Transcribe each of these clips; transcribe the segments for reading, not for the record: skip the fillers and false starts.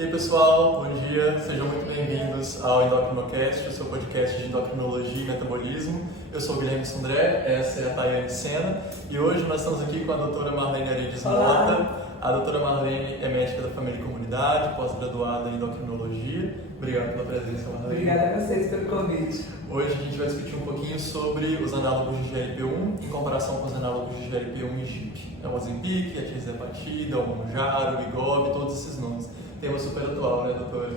E aí pessoal, bom dia, sejam muito bem-vindos ao Endocrinocast, o seu podcast de endocrinologia e metabolismo. Eu sou o Guilherme Sundré, essa é a Tayane Sena e hoje nós estamos aqui com a doutora Marlene Aredes Mota. A doutora Marlene é médica da família e comunidade, pós-graduada em endocrinologia. Obrigado pela presença, Marlene. Obrigada a vocês pelo convite. Hoje a gente vai discutir um pouquinho sobre os análogos de GLP-1 em comparação com os análogos de GLP-1 e GIP. É o Ozempic, a tirzepatida, o Mounjaro, o Wegovy, todos esses nomes. Tema super atual, né, doutora?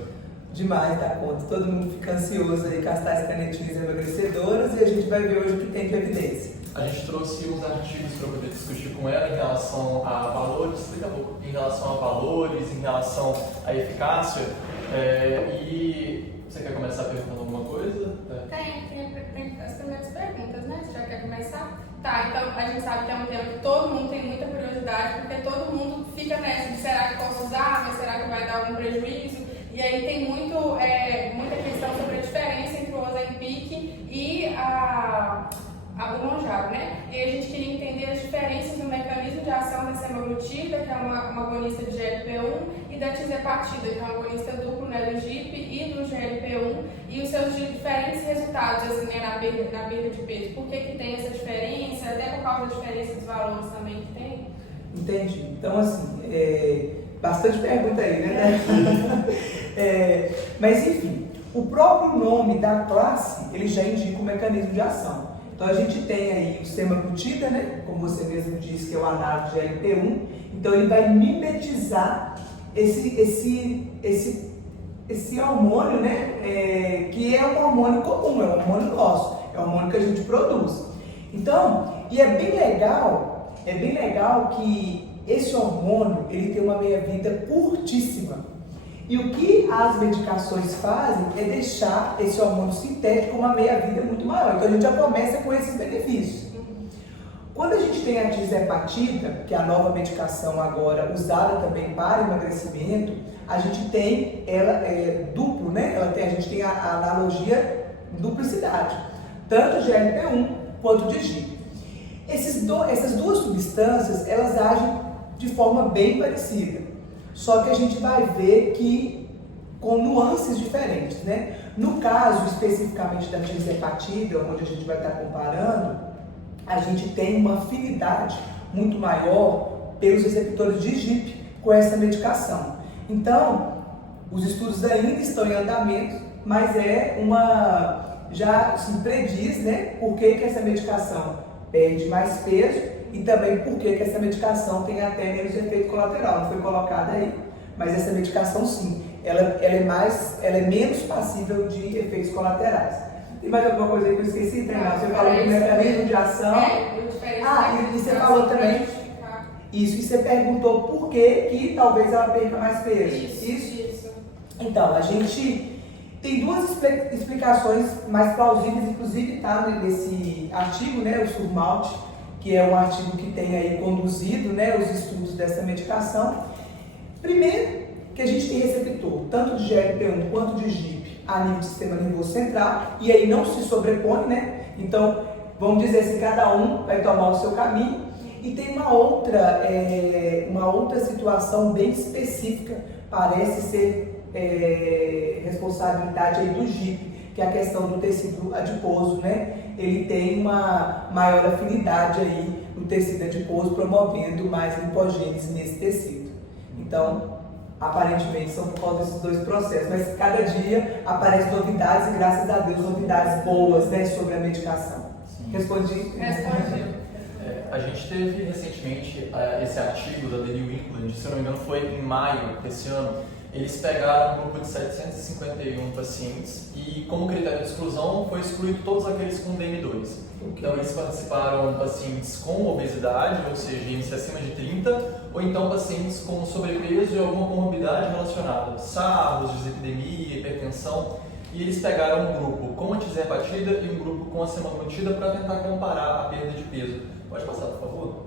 Demais, dá conta. Todo mundo fica ansioso aí com as tais canetinhas emagrecedoras e a gente vai ver hoje o que tem de evidência. A gente trouxe uns artigos para poder discutir com ela em relação a valores, explica um pouco, em relação a valores, em relação à eficácia. E você quer começar perguntando alguma coisa? Tem as primeiras perguntas, né? Você já quer começar? Tá, então a gente sabe que é um tema que todo mundo tem muita curiosidade, porque todo mundo fica nessa de será que posso usar, mas será que vai dar algum prejuízo? E aí tem muita questão sobre a diferença entre o Ozempic e o Mounjaro, né? E a gente queria entender as diferenças no mecanismo de ação da semaglutida, que é uma agonista de GLP-1, e da tirzepatida, que é uma agonista duplo, né, do GIP e do GLP-1, e os seus diferentes resultados assim, né, na perda de peso. Por que tem essa diferença? Até por causa da diferença dos valores também que tem? Entendi. Então, assim, bastante pergunta aí, né? Mas, enfim, o próprio nome da classe, ele já indica o mecanismo de ação. Então, a gente tem aí o semaglutida, né? Como você mesmo disse, que é o análogo de GLP-1. Então, ele vai mimetizar esse hormônio, né? Que é um hormônio comum, é um hormônio nosso, é um hormônio que a gente produz. Então, e é bem legal que esse hormônio, ele tem uma meia-vida curtíssima. E o que as medicações fazem é deixar esse hormônio sintético com uma meia-vida muito maior. Então a gente já começa com esses benefícios. Quando a gente tem a tirzepatida, que é a nova medicação agora usada também para emagrecimento, a gente tem ela duplo, né? A gente tem a analogia duplicidade, tanto de GLP-1 quanto de GIP. Essas duas substâncias, elas agem de forma bem parecida. Só que a gente vai ver que com nuances diferentes, né? No caso especificamente da tirzepatida, onde a gente vai estar comparando, a gente tem uma afinidade muito maior pelos receptores de GIP com essa medicação. Então, os estudos ainda estão em andamento, mas já se prediz, né, por que essa medicação perde mais peso e também por que essa medicação tem até menos efeito colateral. Não foi colocada aí, mas essa medicação sim, ela é menos passível de efeitos colaterais. Tem mais alguma coisa aí que eu esqueci, Tainá? Você falou do mecanismo de ação. E você falou também. Isso, e você perguntou por que talvez ela perca mais peso. Isso. Então, a gente tem duas explicações mais plausíveis, inclusive está nesse artigo, né, o SURMALT, que é um artigo que tem aí conduzido, né, os estudos dessa medicação. Primeiro, que a gente tem receptor, tanto de GLP-1 quanto de GIP, a nível do sistema nervoso central, e aí não se sobrepõe, né? Então, vamos dizer assim, cada um vai tomar o seu caminho. E tem uma outra situação bem específica, parece ser responsabilidade aí do GIP, que é a questão do tecido adiposo, né? Ele tem uma maior afinidade aí no tecido adiposo, promovendo mais lipogênese nesse tecido. Então, aparentemente são por causa desses dois processos, mas cada dia aparecem novidades e graças a Deus novidades boas, né, sobre a medicação. Sim. Respondi? A gente teve recentemente esse artigo da The New England, se eu não me engano foi em maio desse ano. Eles pegaram um grupo de 751 pacientes e, como critério de exclusão, foi excluído todos aqueles com DM2. Então, eles participaram pacientes com obesidade, ou seja, índice acima de 30, ou então pacientes com sobrepeso e alguma comorbidade relacionada, sarros, dislipidemia, hipertensão. E eles pegaram um grupo com a tirzepatida e um grupo com a semaglutida para tentar comparar a perda de peso. Pode passar, por favor?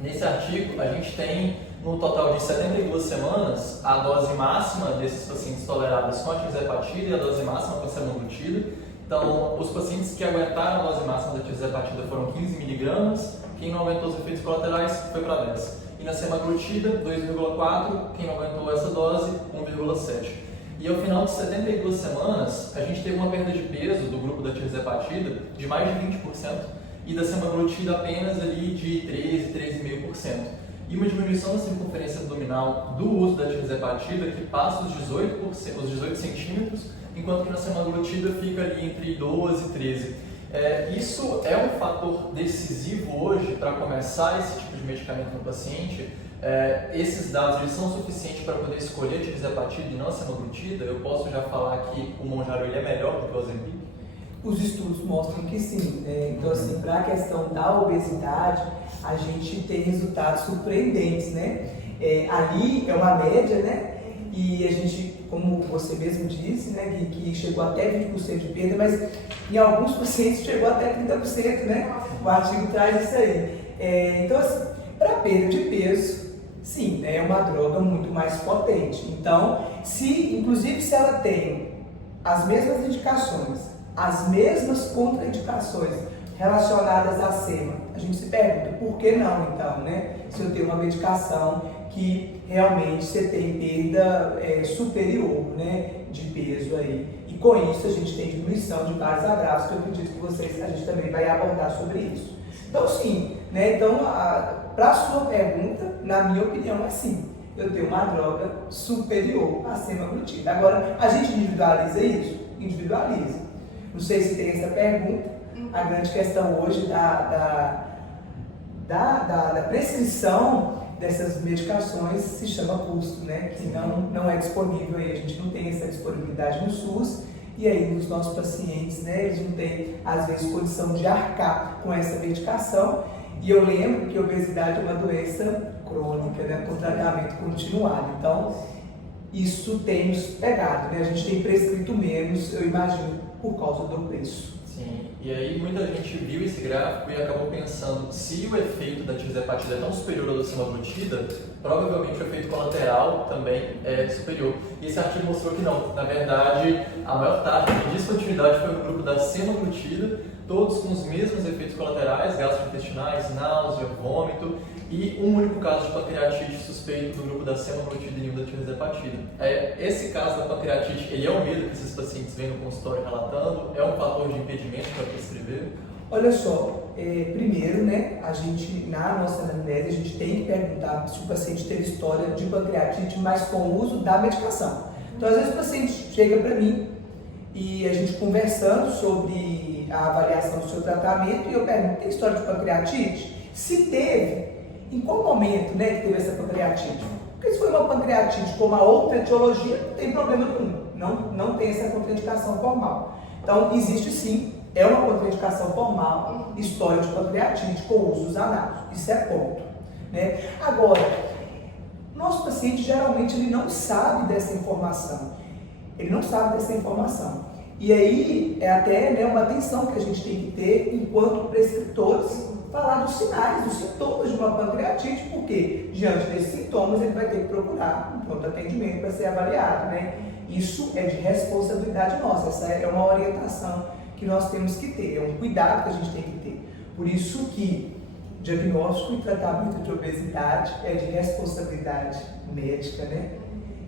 Nesse artigo, a gente tem, no total de 72 semanas, a dose máxima desses pacientes toleradas com a tirzepatida e a dose máxima com a semaglutida. Então, os pacientes que aguentaram a dose máxima da tirzepatida foram 15 mg, quem não aguentou os efeitos colaterais foi para 10. e na semaglutida 2,4, quem não aguentou essa dose, 1,7. E ao final de 72 semanas, a gente teve uma perda de peso do grupo da tirzepatida de mais de 20% e da semaglutida apenas ali de 13,5%. E uma diminuição da circunferência abdominal do uso da tirzepatida que passa os 18 centímetros, enquanto que na semaglutida fica ali entre 12 e 13. Isso é um fator decisivo hoje para começar esse tipo de medicamento no paciente. Esses dados eles são suficientes para poder escolher a tirzepatida e não a semaglutida? Eu posso já falar que o Mounjaro ele é melhor do que o Ozempic? Os estudos mostram que sim, né? Então, assim, para a questão da obesidade, a gente tem resultados surpreendentes, né? Ali é uma média, né? E a gente, como você mesmo disse, né, que chegou até 20% de perda, mas em alguns pacientes chegou até 30%, né? O artigo traz isso aí. Então, assim, para perda de peso, sim, é uma droga muito mais potente. Então, inclusive se ela tem as mesmas indicações, as mesmas contraindicações relacionadas à SEMA, a gente se pergunta, por que não então, né? Se eu tenho uma medicação que realmente você tem perda superior, né, de peso aí. E com isso a gente tem diminuição de vários agravos, que eu acredito que a gente também vai abordar sobre isso. Então sim, né? Então, para a sua pergunta, na minha opinião, é sim. Eu tenho uma droga superior à semaglutida. Agora, a gente individualiza isso? Individualiza. Não sei se tem essa pergunta. A grande questão hoje da prescrição dessas medicações se chama custo, né? Que não é disponível aí, a gente não tem essa disponibilidade no SUS. E aí, os nossos pacientes, né, eles não têm, às vezes, condição de arcar com essa medicação. E eu lembro que a obesidade é uma doença crônica, né, com tratamento continuado. Então, isso tem nos pegado, né? A gente tem prescrito menos, eu imagino, por causa do preço. Sim, e aí muita gente viu esse gráfico e acabou pensando, se o efeito da tirzepatida é tão superior ao da semaglutida, provavelmente o efeito colateral também é superior. E esse artigo mostrou que não. Na verdade, a maior taxa de descontinuidade foi no grupo da semaglutida, todos com os mesmos efeitos colaterais, gastrointestinais, náusea, vômito, e um único caso de pancreatite suspeito do grupo da semaglutida e um da tirzepatida. Esse caso da pancreatite, ele é um medo que esses pacientes vêm no consultório relatando? É um fator de impedimento para prescrever? Olha só, primeiro, né, a gente, na nossa anamnese, a gente tem que perguntar se o paciente teve história de pancreatite, mas com o uso da medicação. Então, às vezes o paciente chega para mim e a gente conversando sobre a avaliação do seu tratamento e eu pergunto, tem história de pancreatite? Se teve, em qual momento, né, que teve essa pancreatite? Porque se foi uma pancreatite com uma outra etiologia, não tem problema nenhum, não tem essa contraindicação formal. Então, existe sim, é uma contraindicação formal, história de pancreatite com usos análises, isso é ponto. Né? Agora, nosso paciente geralmente ele não sabe dessa informação, E aí é até, né, uma atenção que a gente tem que ter enquanto prescritores, falar dos sinais, dos sintomas de uma pancreatite, porque diante desses sintomas ele vai ter que procurar um pronto atendimento para ser avaliado, né? Isso é de responsabilidade nossa, essa é uma orientação que nós temos que ter, é um cuidado que a gente tem que ter. Por isso que diagnóstico e tratamento de obesidade é de responsabilidade médica, né?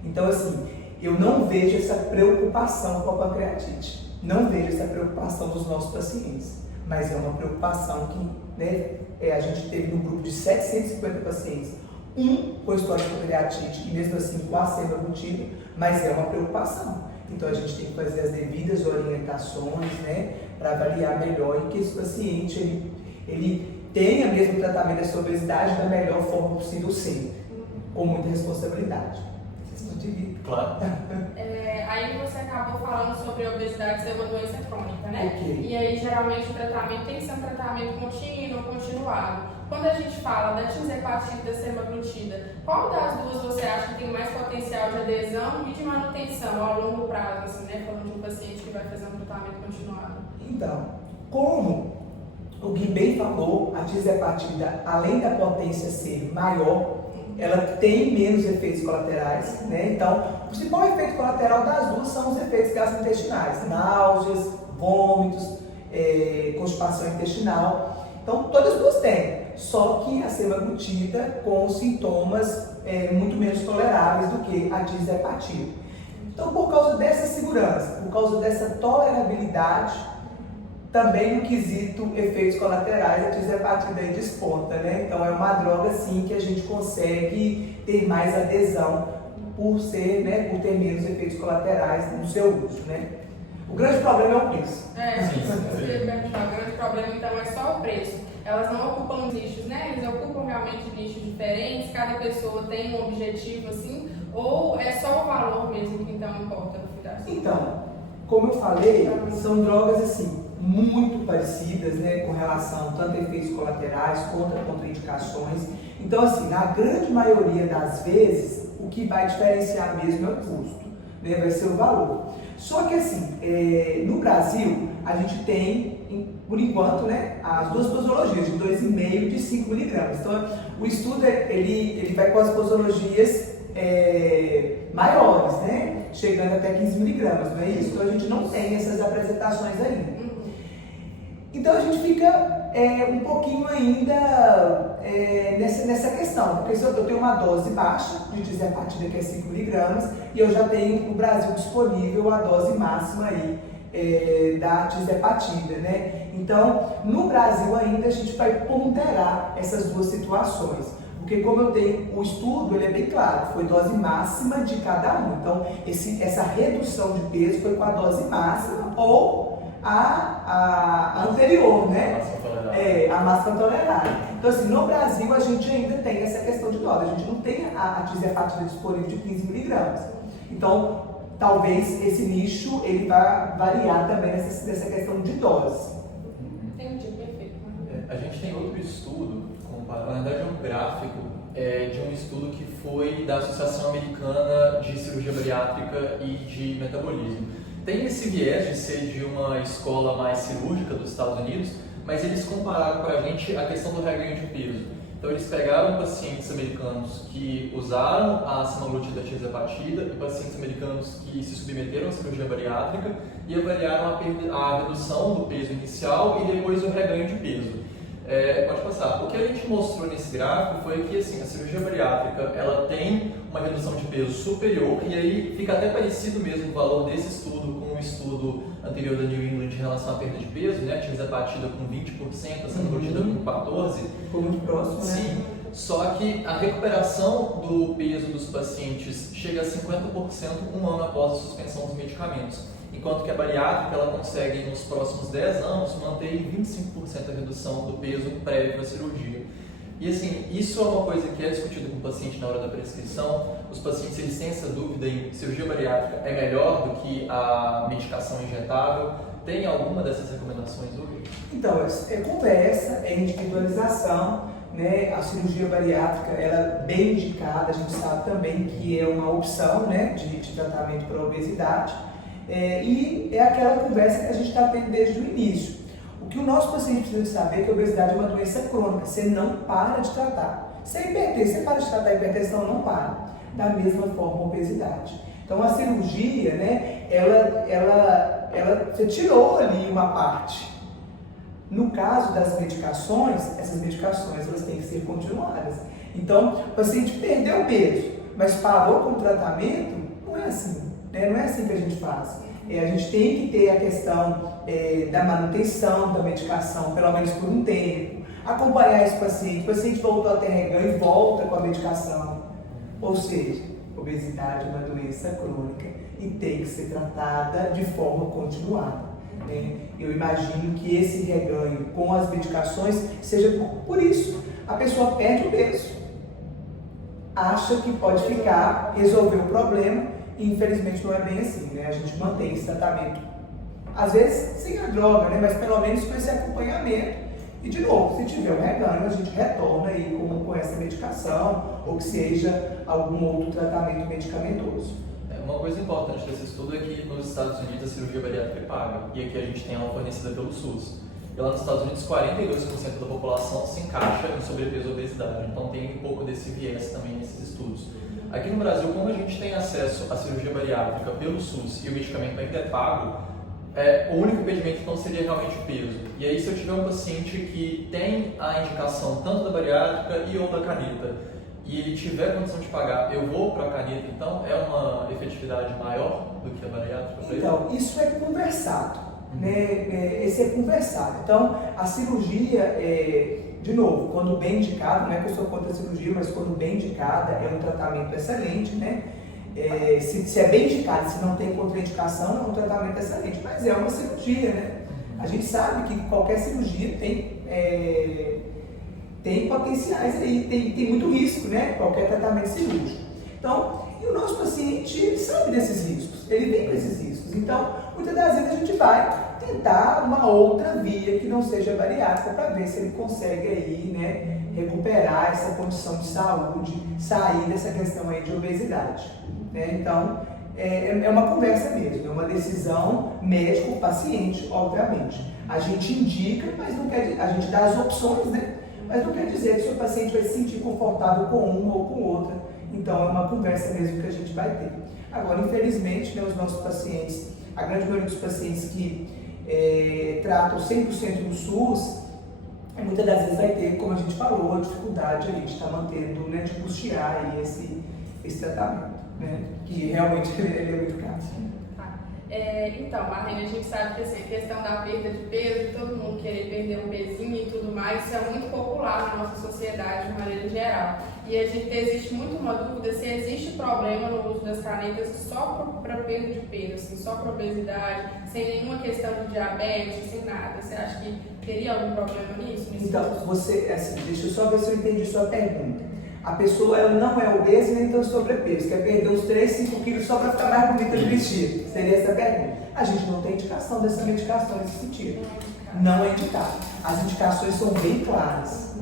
Então, assim, eu não vejo essa preocupação com a pancreatite, não vejo essa preocupação dos nossos pacientes, mas é uma preocupação que, né, a gente teve no grupo de 750 pacientes, um com história de pancreatite e mesmo assim com a semaglutida, mas é uma preocupação. Então a gente tem que fazer as devidas orientações, né, para avaliar melhor e que esse paciente ele tenha mesmo tratamento dessa obesidade da melhor forma possível sempre, com muita responsabilidade. Vocês estão de Claro. Aí você acabou falando sobre a obesidade ser uma doença crônica, né? Okay. E aí geralmente o tratamento tem que ser um tratamento contínuo, continuado. Quando a gente fala da tirzepatida e da semaglutida, qual das duas você acha que tem mais potencial de adesão e de manutenção ao longo prazo, assim, né? Falando de um paciente que vai fazer um tratamento continuado. Então, como o Gui bem falou, a tirzepatida, além da potência ser maior, ela tem menos efeitos colaterais, né? Então, o principal efeito colateral das duas são os efeitos gastrointestinais, náuseas, vômitos, constipação intestinal. Então, todas as duas têm. Só que a semaglutida com sintomas muito menos toleráveis do que a tisepatida. Então, por causa dessa segurança, por causa dessa tolerabilidade, também no quesito efeitos colaterais, a tisepatida aí desponta, né? Então, é uma droga, sim, que a gente consegue ter mais adesão por ser, né, por ter menos efeitos colaterais no seu uso, né? O grande problema é o preço. O grande problema, então, é só o preço. Elas não ocupam nichos, né? Eles ocupam realmente nichos diferentes, cada pessoa tem um objetivo, assim, ou é só o valor mesmo que, então, importa no final? Então, como eu falei, são drogas, assim, muito parecidas, né, com relação tanto a efeitos colaterais quanto a contraindicações. Então, assim, na grande maioria das vezes, o que vai diferenciar mesmo é o custo, né, vai ser o valor. Só que, assim, no Brasil, a gente tem, por enquanto, né, as duas posologias, de 2,5 e de 5 miligramas. Então, o estudo, ele vai com as posologias maiores, né, chegando até 15 miligramas, não é isso? Então, a gente não tem essas apresentações ainda. Então a gente fica um pouquinho ainda nessa questão, porque se eu tenho uma dose baixa de tisepatida, que é 5 miligramas, e eu já tenho no Brasil disponível a dose máxima aí da tisepatida, né? Então, no Brasil ainda a gente vai ponderar essas duas situações, porque como eu tenho o estudo, ele é bem claro, foi dose máxima de cada um. Então, essa redução de peso foi com a dose máxima ou a anterior, né? A máxima tolerável. Então, assim, no Brasil a gente ainda tem essa questão de dose. A gente não tem a tisepatida disponível de 15 miligramas. Então, talvez esse nicho ele vá variar também nessa questão de dose. Entendi, perfeito. A gente tem outro estudo, na verdade um gráfico, de um estudo que foi da Associação Americana de Cirurgia Bariátrica e de Metabolismo. Tem esse viés de ser de uma escola mais cirúrgica dos Estados Unidos, mas eles compararam para a gente a questão do reganho de peso. Então eles pegaram pacientes americanos que usaram a semaglutida tisepatida e pacientes americanos que se submeteram à cirurgia bariátrica e avaliaram a redução do peso inicial e depois o reganho de peso. Pode passar. O que a gente mostrou nesse gráfico foi que assim, a cirurgia bariátrica ela tem uma redução de peso superior e aí fica até parecido mesmo o valor desse estudo com o estudo anterior da New England em relação à perda de peso, né? A tisepatida com 20%, a semaglutida com 14%. Ficou muito próximo, né? Sim, só que a recuperação do peso dos pacientes chega a 50% um ano após a suspensão dos medicamentos. Enquanto que a bariátrica ela consegue, nos próximos 10 anos, manter em 25% a redução do peso prévio à cirurgia. E assim, isso é uma coisa que é discutida com o paciente na hora da prescrição. Os pacientes eles têm essa dúvida em cirurgia bariátrica é melhor do que a medicação injetável. Tem alguma dessas recomendações hoje? Então, é conversa, é individualização, né? A cirurgia bariátrica ela é bem indicada, a gente sabe também que é uma opção, né, de tratamento para a obesidade. E é aquela conversa que a gente está tendo desde o início. O que o nosso paciente precisa saber é que a obesidade é uma doença crônica, você não para de tratar. Se é hipertensão, você para de tratar a hipertensão, não para. Da mesma forma a obesidade. Então a cirurgia, né, você tirou ali uma parte. No caso das medicações, essas medicações elas têm que ser continuadas. Então o paciente perdeu peso, mas parou com o tratamento, não é assim. Não é assim que a gente faz. A gente tem que ter a questão da manutenção da medicação, pelo menos por um tempo, acompanhar esse paciente. O paciente voltou a ter reganho e volta com a medicação. Ou seja, obesidade é uma doença crônica e tem que ser tratada de forma continuada. Eu imagino que esse reganho com as medicações seja por isso. A pessoa perde o peso, acha que pode ficar, resolver o problema. E infelizmente não é bem assim, né? A gente mantém esse tratamento, às vezes sem a droga, né? Mas pelo menos com esse acompanhamento. E de novo, se tiver um reganho, a gente retorna aí com essa medicação ou que seja algum outro tratamento medicamentoso. Uma coisa importante desse estudo é que nos Estados Unidos a cirurgia bariátrica é paga e aqui a gente tem ela fornecida pelo SUS. E lá nos Estados Unidos 42% da população se encaixa em sobrepeso e obesidade, então tem um pouco desse viés também nesses estudos. Aqui no Brasil, como a gente tem acesso à cirurgia bariátrica pelo SUS e o medicamento ainda é pago, o único impedimento então seria realmente o peso. E aí, se eu tiver um paciente que tem a indicação tanto da bariátrica e ou da caneta, e ele tiver condição de pagar, eu vou para a caneta, então é uma efetividade maior do que a bariátrica? Então, isso é conversado, né? Esse é conversado. Então, a cirurgia, de novo, quando bem indicada, não é que eu sou contra a cirurgia, mas quando bem indicada, é um tratamento excelente, né? Se é bem indicado, se não tem contraindicação, é um tratamento excelente, mas é uma cirurgia, né? A gente sabe que qualquer cirurgia tem potenciais aí, tem muito risco, né? Qualquer tratamento cirúrgico. Então, e o nosso paciente, ele sabe desses riscos, ele vem com esses riscos. Então, muitas das vezes a gente vai tentar uma outra via que não seja bariátrica para ver se ele consegue aí, né, recuperar essa condição de saúde, sair dessa questão aí de obesidade, né? Então, é uma conversa mesmo, é uma decisão médico-paciente, obviamente. A gente indica, mas não quer, a gente dá as opções, né? Mas não quer dizer que o seu paciente vai se sentir confortável com uma ou com outra. Então, é uma conversa mesmo que a gente vai ter. Agora, infelizmente, né, os nossos pacientes, a grande maioria dos pacientes que tratam 100% do SUS, muitas das vezes vai ter, como a gente falou, a dificuldade aí de estar mantendo, né, de custear aí esse tratamento, né, que realmente ele é muito caro. Então, Marlene, a gente sabe que assim, a questão da perda de peso, todo mundo querer perder um pezinho e tudo mais, isso é muito popular na nossa sociedade de maneira geral. E existe muito uma dúvida se existe problema no uso das canetas só para perda de peso, assim, só para obesidade, sem nenhuma questão de diabetes, sem nada. Você acha que teria algum problema nisso? Então, deixa eu só ver se eu entendi sua pergunta. A pessoa ela não é obesa nem tão sobrepeso, quer perder uns 3, 5 quilos só para ficar mais bonita de vestir. Seria essa a pergunta. A gente não tem indicação dessa medicação nesse sentido. Não é indicado. As indicações são bem claras.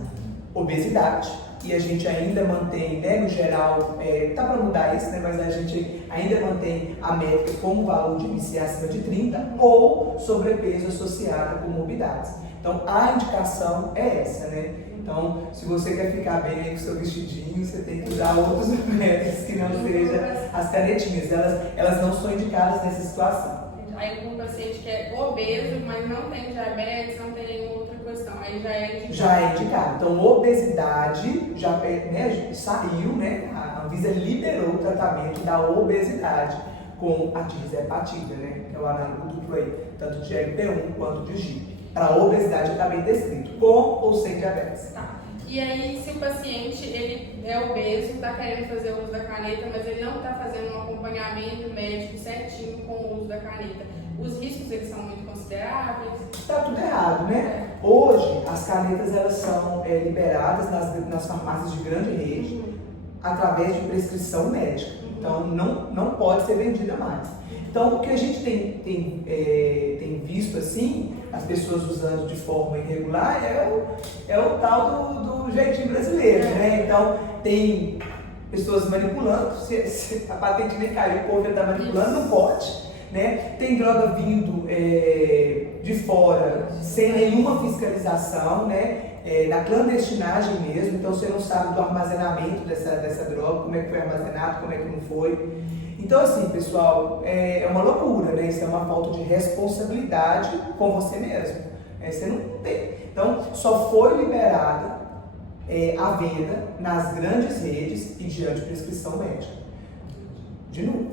Obesidade, e a gente ainda mantém, né, no geral, tá para mudar isso, né, mas a gente ainda mantém a métrica como valor de IMC acima de 30 ou sobrepeso associado a comorbidades. Então, a indicação é essa, né? Então, se você quer ficar bem aí com o seu vestidinho, você tem que usar outros métodos que não sejam as canetinhas. Elas não são indicadas nessa situação. Aí um paciente que é obeso, mas não tem diabetes, não tem nenhuma outra questão, aí já é indicado. Já é indicado. Então, obesidade já saiu, né? A Anvisa liberou o tratamento da obesidade com a tirzepatida, né? Que é o análogo duplo aí, tanto de GLP-1 quanto de GIP. Para a obesidade está bem descrito, com ou sem diabetes. Tá. E aí, se o paciente ele é obeso, está querendo fazer o uso da caneta, mas ele não está fazendo um acompanhamento médico certinho com o uso da caneta, os riscos eles são muito consideráveis? Está tudo errado, né? Hoje, as canetas elas são liberadas nas farmácias de grande rede através de prescrição médica. Então, não pode ser vendida mais. Então, o que a gente tem visto assim, as pessoas usando de forma irregular, é o tal do jeitinho brasileiro, né? Então, tem pessoas manipulando, se a patente nem caiu, o povo já está manipulando, não pode, né? Tem droga vindo de fora, sem nenhuma fiscalização, né? Na clandestinagem mesmo, então você não sabe do armazenamento dessa droga, como é que foi armazenado, como é que não foi. Então, assim, pessoal, é uma loucura, né? Isso é uma falta de responsabilidade com você mesmo. Você não tem. Então, só foi liberada a venda nas grandes redes e diante de prescrição médica. De novo,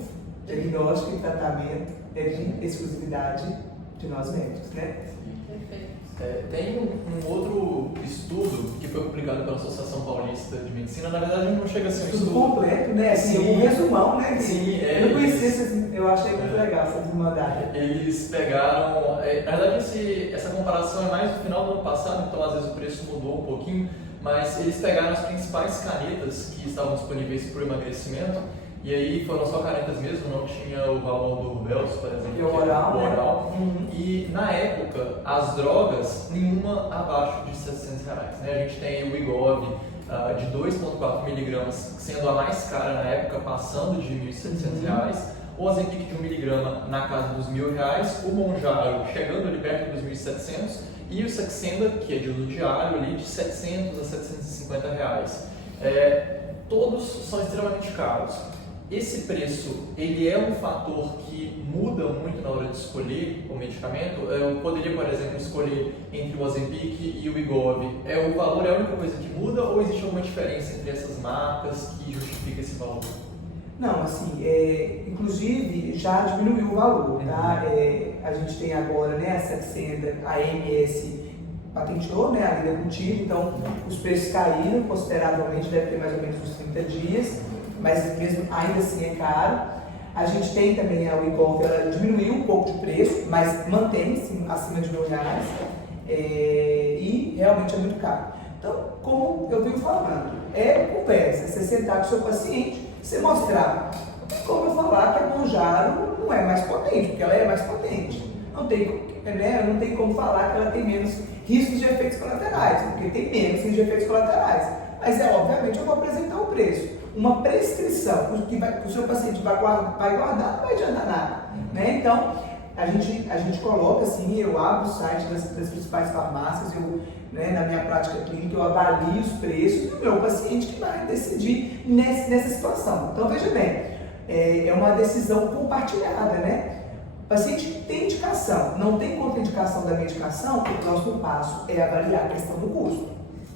diagnóstico e tratamento é de exclusividade de nós médicos, né? Perfeito. Tem um outro estudo que foi publicado pela Associação Paulista de Medicina, na verdade não chega a ser um estudo completo, né? Assim, um resumão, né? Sim, eu não conhecia, eu achei muito legal essa desmandagem. Eles pegaram, na verdade essa comparação é mais do final do ano passado, então às vezes o preço mudou um pouquinho, mas eles pegaram as principais canetas que estavam disponíveis para o emagrecimento. E aí foram só canetas mesmo, não tinha o valor do Rubels, por exemplo, e o oral, né? E na época, as drogas, nenhuma abaixo de R$700, né? A gente tem o Wegovy de 2,4 miligramas, sendo a mais cara na época, passando de R$1.700, o Ozempic de 1 miligrama na casa dos R$1.000, o Mounjaro chegando ali perto dos R$1.700 e o Saxenda, que é de uso diário, ali de R$700 a R$750. Todos são extremamente caros. esse preço, ele é um fator que muda muito na hora de escolher o medicamento? Eu poderia, por exemplo, escolher entre o Ozempic e o Wegovy. O valor é a única coisa que muda ou existe alguma diferença entre essas marcas que justifica esse valor? Não, assim, inclusive já diminuiu o valor, tá? A gente tem agora, né, a Saxenda, a AMS patenteou, né, a liraglutida, então os preços caíram consideravelmente, deve ter mais ou menos uns 30 dias, mas mesmo ainda assim é caro. A gente tem também a Wegovy, ela diminuiu um pouco de preço, mas mantém-se acima de R$1.000, e realmente é muito caro. Então, como eu venho falando, conversa, você sentar com o seu paciente, você mostrar. Não tem como eu falar que a Mounjaro não é mais potente, porque ela é mais potente. Não tem como falar que ela tem menos riscos de efeitos colaterais, porque tem menos riscos de efeitos colaterais. Mas obviamente eu vou apresentar o preço. Uma prescrição que o seu paciente vai guardar não vai adiantar nada. Né? Então, a gente coloca assim, eu abro o site das principais farmácias, na minha prática clínica, eu avalio os preços do meu paciente que vai decidir nessa situação. Então, veja bem, é uma decisão compartilhada, né? O paciente tem indicação, não tem contraindicação da medicação, o próximo passo é avaliar a questão do custo.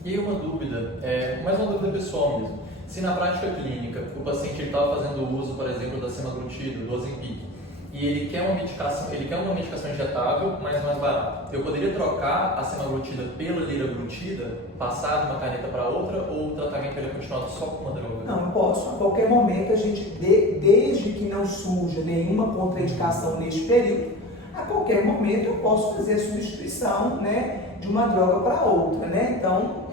E uma dúvida, mais uma dúvida pessoal mesmo. Se na prática clínica o paciente estava fazendo uso, por exemplo, da semaglutida, do Ozempic, e ele quer uma medicação injetável, mas mais barata, eu poderia trocar a semaglutida pela liraglutida, passar de uma caneta para outra, ou o tratamento ele é continuado só com uma droga? Não, eu posso. A qualquer momento, desde que não surja nenhuma contraindicação neste período, a qualquer momento eu posso fazer a substituição, né, de uma droga para outra, né? Então,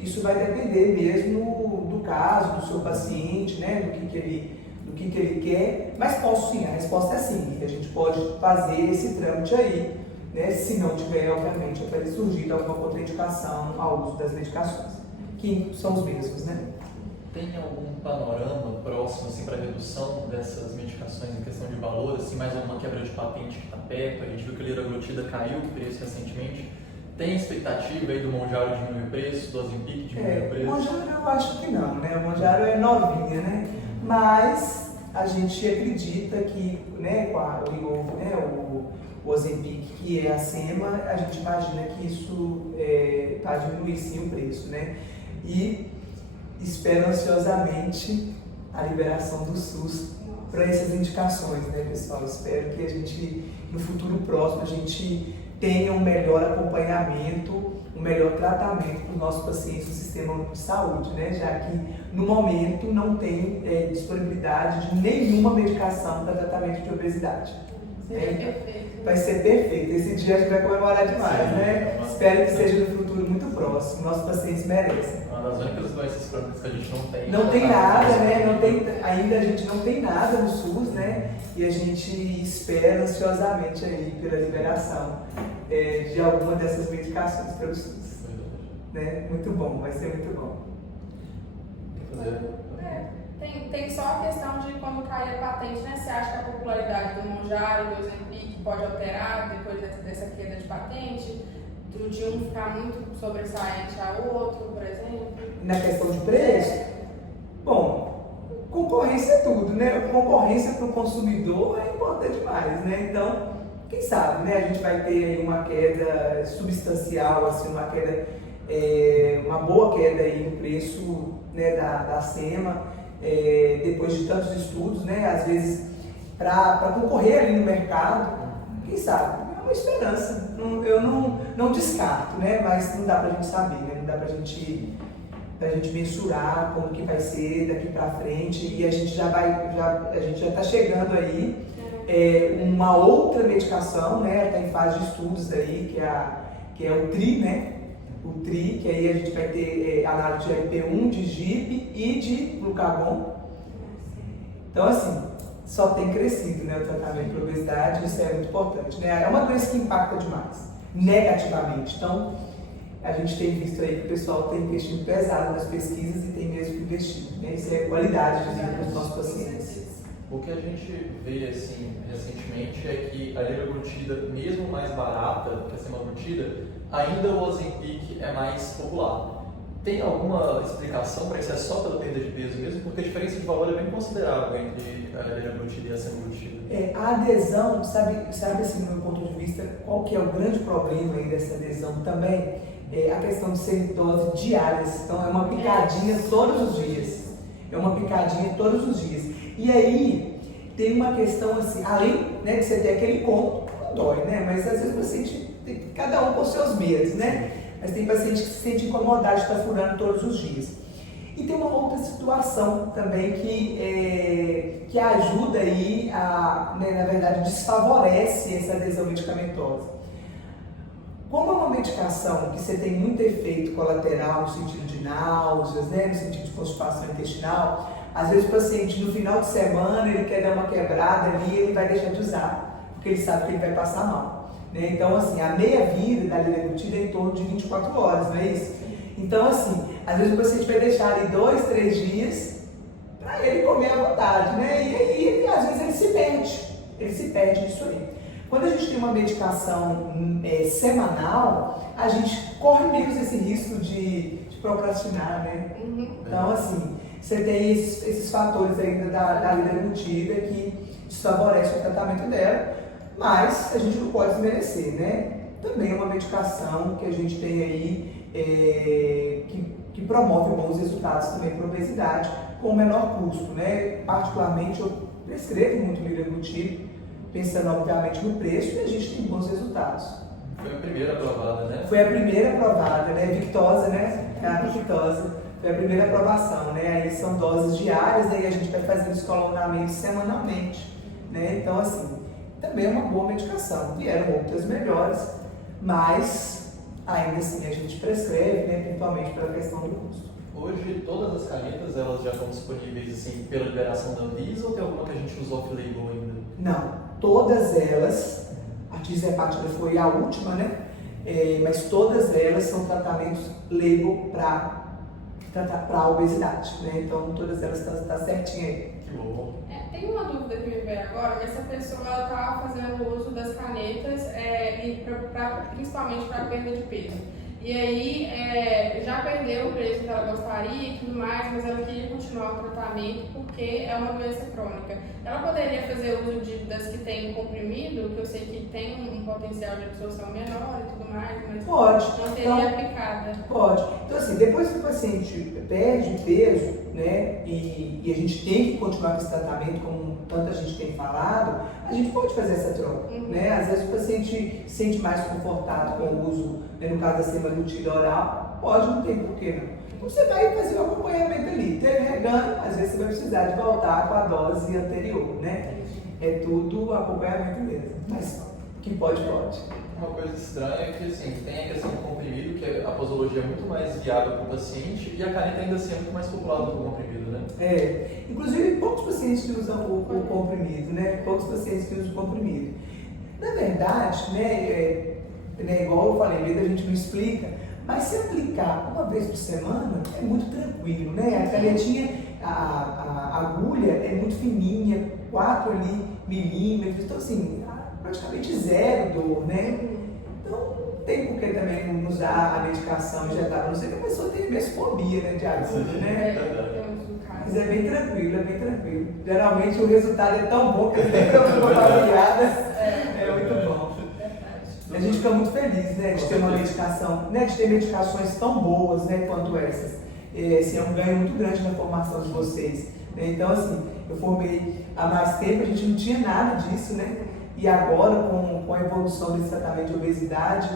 isso vai depender mesmo do caso, do seu paciente, né, do que ele quer, mas posso sim, a resposta é sim, a gente pode fazer esse trâmite aí, né, se não tiver, obviamente, até surgir alguma contraindicação ao uso das medicações, que são os mesmos, né? Tem algum panorama próximo assim, para redução dessas medicações em questão de valor, assim, mais uma quebra de patente que está perto? A gente viu que a liraglutida caiu o preço recentemente. Tem expectativa aí do Mounjaro diminuir o preço, do Ozempic diminuir o preço? O Mounjaro eu acho que não, né? O Mounjaro é novinha, né? Mas a gente acredita que, né, com a Wegovy, né, o Ozempic, que é a SEMA, a gente imagina que isso vai diminuir sim o preço, né? E espero ansiosamente a liberação do SUS para essas indicações, né, pessoal? Espero que a gente, no futuro próximo, a gente tenha um melhor acompanhamento, um melhor tratamento para os nossos pacientes do sistema único de saúde, né? Já que no momento não tem disponibilidade de nenhuma medicação para tratamento de obesidade. Vai ser perfeito. Esse dia a gente vai comemorar demais, né? Espero que seja no futuro muito próximo. Nossos pacientes merecem. Uma das únicas doenças crônicas que a gente não tem. Não tem nada, né? Ainda a gente não tem nada no SUS, né? E a gente espera ansiosamente aí pela liberação de alguma dessas medicações para o SUS. Né? Muito bom, vai ser muito bom. Tem só a questão de quando cair a patente, né? Você acha que a popularidade do Mounjaro e do Ozempic pode alterar depois dessa queda de patente? De um ficar muito sobressaente ao outro, por exemplo? Na questão de preço? Bom, concorrência é tudo, né? Concorrência para o consumidor é importante demais, né? Então, quem sabe, né? A gente vai ter aí uma queda substancial, assim, uma boa queda aí no preço, né, da SEMA, depois de tantos estudos, né? Às vezes, para concorrer ali no mercado, quem sabe? É uma esperança. Eu não descarto, né? Mas não dá para a gente saber, né? Não dá para a gente mensurar como que vai ser daqui para frente, e a gente já está chegando aí uma outra medicação, né? Está em fase de estudos aí, que é o TRI, né? O TRI, que aí a gente vai ter análise de LP1, de GIP e de glucagon. Então, assim, só tem crescido, né, o tratamento para obesidade, isso é muito importante, né? É uma doença que impacta demais, negativamente. Então, a gente tem visto aí que o pessoal tem investido pesado nas pesquisas e tem mesmo investido, né? Isso é qualidade de vida para os nossos pacientes. O que a gente vê, assim, recentemente é que a liraglutida, mesmo mais barata que a semaglutida, ainda o Ozempic é mais popular. Tem alguma explicação para isso? É só pela perda de peso mesmo? Porque a diferença de valor é bem considerável entre a liraglutida e a semaglutida. A adesão, sabe assim, do meu ponto de vista, qual que é o grande problema aí dessa adesão também? É a questão de ser doses diárias. Então, é uma picadinha todos os dias. É uma picadinha todos os dias. E aí, tem uma questão assim, além, né, de você ter aquele incômodo, não dói, né? Mas às vezes o paciente, cada um com seus medos, né? Mas tem paciente que se sente incomodado de estar furando todos os dias. E tem uma outra situação também que ajuda aí, né, na verdade, desfavorece essa adesão medicamentosa. Como é uma medicação que você tem muito efeito colateral no sentido de náuseas, né, no sentido de constipação intestinal, às vezes o paciente no final de semana ele quer dar uma quebrada ali e ele vai deixar de usar, porque ele sabe que ele vai passar mal. Né? Então, assim, a meia-vida da liraglutida é em torno de 24 horas, não é isso? Então, assim, às vezes o paciente vai deixar ali 2, 3 dias para ele comer à vontade, né? E aí, às vezes, ele se perde nisso aí. Quando a gente tem uma medicação semanal, a gente corre menos esse risco de procrastinar, né? Então, assim, você tem esses fatores ainda da liraglutida que desfavorecem o tratamento dela. Mas a gente não pode desmerecer, né? Também é uma medicação que a gente tem aí que promove bons resultados também para a obesidade com o menor custo, né? Particularmente eu prescrevo muito liraglutida, pensando obviamente no preço, e a gente tem bons resultados. Foi a primeira aprovada, né? Foi a primeira aprovada, né? Victosa, né? A Victosa. Foi a primeira aprovação, né? Aí são doses diárias, daí a gente vai fazendo escalonamento semanalmente, né? Então, assim, também é uma boa medicação. Vieram outras melhores, mas ainda assim a gente prescreve, né, principalmente pela questão do custo. Hoje todas as canetas elas já estão disponíveis assim pela liberação da Anvisa ou tem alguma que a gente usou off-label ainda? Não, todas elas, a tirzepatida foi a última, né? Mas todas elas são tratamentos label para a obesidade, né? Então todas elas estão certinho aí. Que bom. Tem uma dúvida que me veio agora, que essa pessoa está fazendo uso das canetas principalmente para perda de peso. E aí já perdeu o peso que ela gostaria e tudo mais, mas ela queria continuar o tratamento porque é uma doença crônica. Ela poderia fazer uso das que tem comprimido, que eu sei que tem um potencial de absorção menor e tudo mais, mas pode. Não teria aplicada. Pode. Então assim, depois que o paciente perde peso, né, e a gente tem que continuar com esse tratamento, como tanta gente tem falado, a gente pode fazer essa troca, né? Às vezes o paciente se sente mais confortável com o uso, né, no caso da semaglutida oral, pode, não tem porquê não. Então você vai fazer o acompanhamento ali, teve reganho, às vezes você vai precisar de voltar com a dose anterior, né? É tudo acompanhamento mesmo, mas que pode. Uma coisa estranha é que assim, tem a questão do comprimido, que a posologia é muito mais viável para o paciente, e a caneta ainda assim é muito mais popular do que o comprimido, né? Inclusive poucos pacientes que usam o comprimido, né? Poucos pacientes que usam o comprimido. Na verdade, né, igual eu falei, a gente não explica, mas se aplicar uma vez por semana é muito tranquilo, né? A canetinha, a agulha é muito fininha, 4 milímetros, então assim, praticamente zero dor, né? Então, não tem por que também não usar a medicação injetável, não sei que a pessoa tem mesfobia, né, de agulha, né? Mas é bem tranquilo. Geralmente o resultado é tão bom que as nem preocupa com a piada. É muito bom. A gente fica muito feliz, né, de ter uma medicação, né, de ter medicações tão boas, né, quanto essas. Esse é um ganho muito grande na formação de vocês. Né? Então, assim, eu formei há mais tempo, a gente não tinha nada disso, né? E agora, com a evolução desse tratamento de obesidade,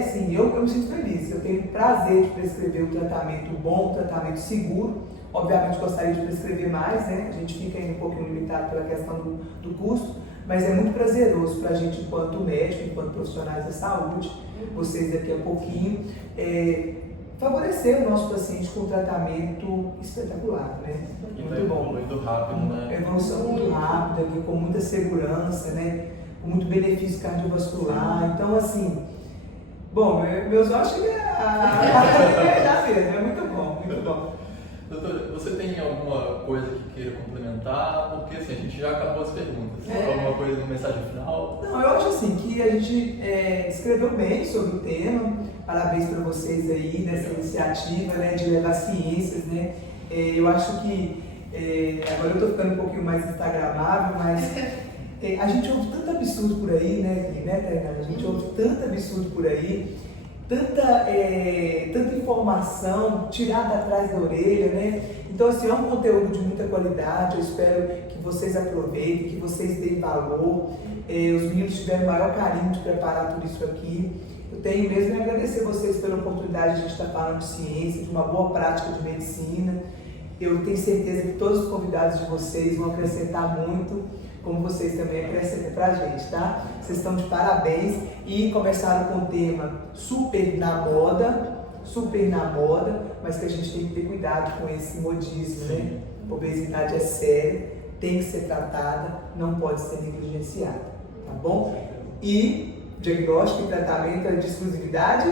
assim, eu me sinto feliz. Eu tenho prazer de prescrever um tratamento bom, um tratamento seguro. Obviamente, gostaria de prescrever mais, né? A gente fica ainda um pouquinho limitado pela questão do custo, mas é muito prazeroso para a gente, enquanto médico, enquanto profissionais da saúde, vocês daqui a pouquinho, favorecer o nosso paciente com um tratamento espetacular, né? Muito bom. Muito rápido, né? Evolução muito rápida, com muita segurança, né? Com muito benefício cardiovascular. Então, assim, bom, meus olhos chegam a já mesmo, é muito bom. Doutora, você tem alguma coisa que queira complementar? Porque assim, a gente já acabou as perguntas. Alguma coisa, uma mensagem final? Não, eu acho assim que a gente escreveu bem sobre o tema. Parabéns para vocês aí nessa iniciativa, né, de levar ciências, né? Eu acho que agora eu estou ficando um pouquinho mais instagramável, mas a gente ouve tanto absurdo por aí, né, Tainá? A gente ouve tanto absurdo por aí, tanta informação tirada atrás da orelha, né? Então, assim, é um conteúdo de muita qualidade, eu espero que vocês aproveitem, que vocês deem valor. Os meninos tiveram o maior carinho de preparar tudo isso aqui. Eu tenho mesmo a agradecer vocês pela oportunidade de a gente estar falando de ciência, de uma boa prática de medicina. Eu tenho certeza que todos os convidados de vocês vão acrescentar muito, como vocês também acrescentam pra gente, tá? Vocês estão de parabéns e começaram com um tema super na moda, mas que a gente tem que ter cuidado com esse modismo, né? A obesidade é séria, tem que ser tratada, não pode ser negligenciada, tá bom? E diagnóstico e tratamento é de exclusividade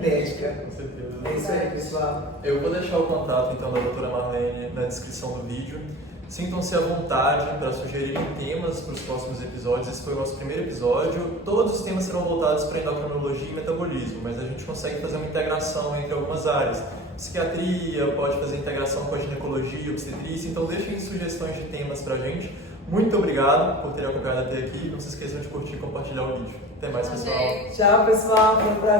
médica. Com certeza. É isso aí, pessoal. Eu vou deixar o contato então da doutora Marlene na descrição do vídeo. Sintam-se à vontade para sugerirem temas para os próximos episódios. Esse foi o nosso primeiro episódio. Todos os temas serão voltados para endocrinologia e metabolismo, mas a gente consegue fazer uma integração entre algumas áreas. Psiquiatria, pode fazer integração com a ginecologia e obstetrícia, então deixem sugestões de temas para a gente. Muito obrigado por terem acompanhado até aqui. Não se esqueçam de curtir e compartilhar o vídeo. Até mais, pessoal. Tchau, pessoal. Foi um prazer.